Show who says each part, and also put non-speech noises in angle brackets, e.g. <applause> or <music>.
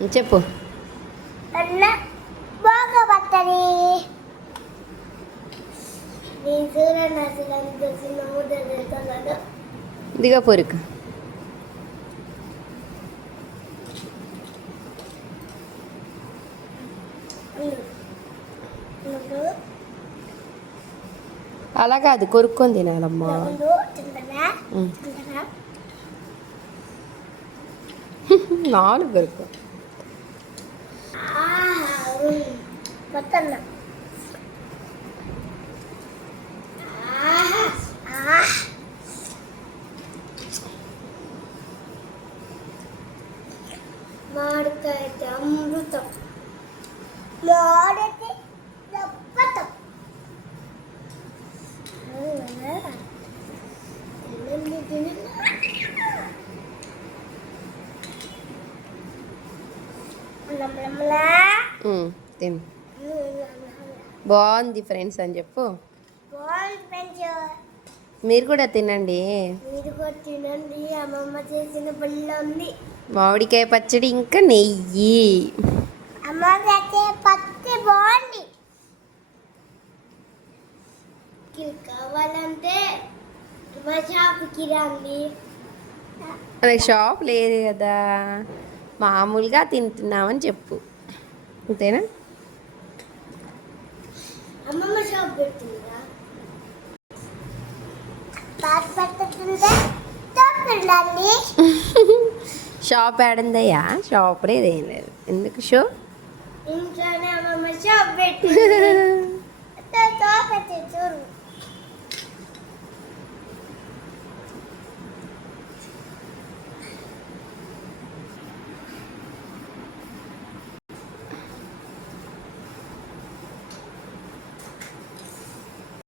Speaker 1: చెప్పు. దిగా పొరుకు. అలా కాదు కొరుక్కొని తినాలమ్మా. <laughs> నాలుగు కొరుకు.
Speaker 2: మొత్తం మామిడికాయ అయితే అమృతం మామిడికి దప్పతం తినండి తినండి లమ్మలమ్మలా.
Speaker 1: తిను. బాగుంది ఫ్రెండ్స్ అని చెప్పు. మీరు కూడా తినండి.
Speaker 2: మీరు కూడా తినండి. అమ్మమ్మ చేసిన బల్ల ఉంది
Speaker 1: మామిడికాయ పచ్చడి ఇంకా నెయ్యి.
Speaker 2: బాగుంది. కావాలంటే మా షాప్కి రండి.
Speaker 1: మనకి షాప్ లేదు కదా. మామూలుగా తింటున్నామని చెప్పు. అంతేనా?
Speaker 2: అమ్మమ్మ షాప్ తోపుండండి
Speaker 1: షాప్ ఏడుందయ్యా? షాప్ లేదు ఏం లేదు. ఎందుకు షో?
Speaker 2: ఇంట్లోనే అమ్మమ్మ షాప్ <laughs> చూడు.